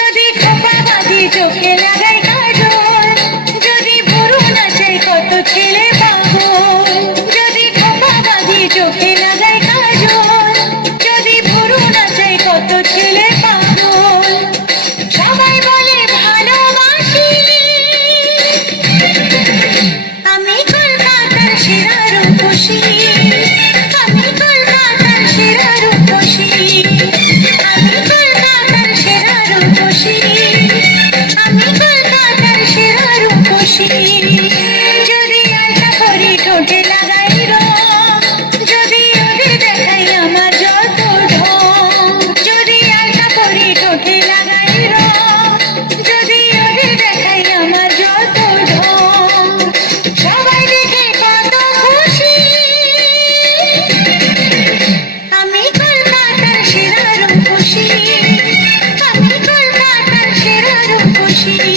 যদি খোপা বাঁধি চোখে লাগাই Thank you.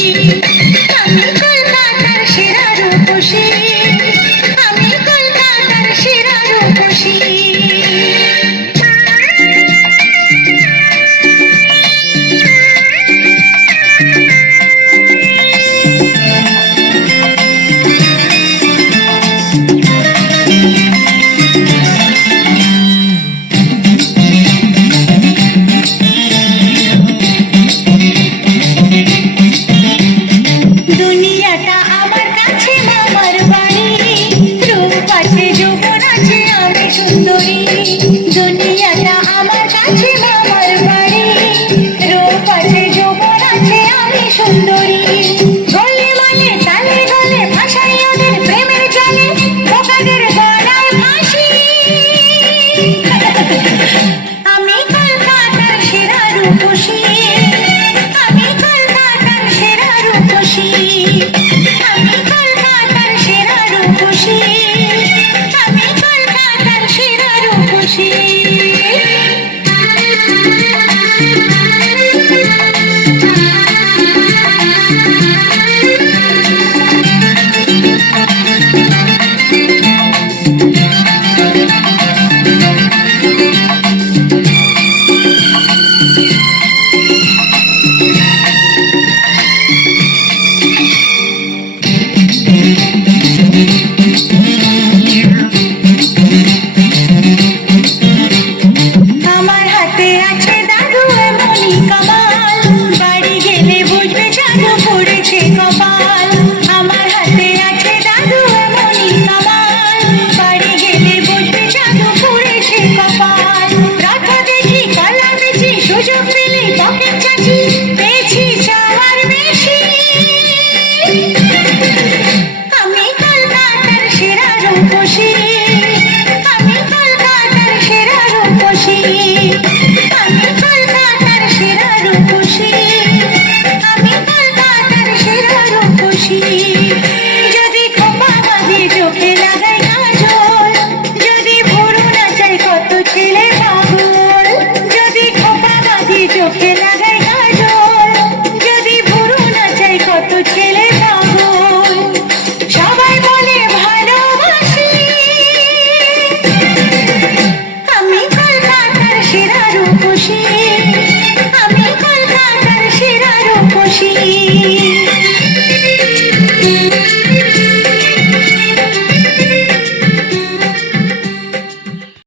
Yeah.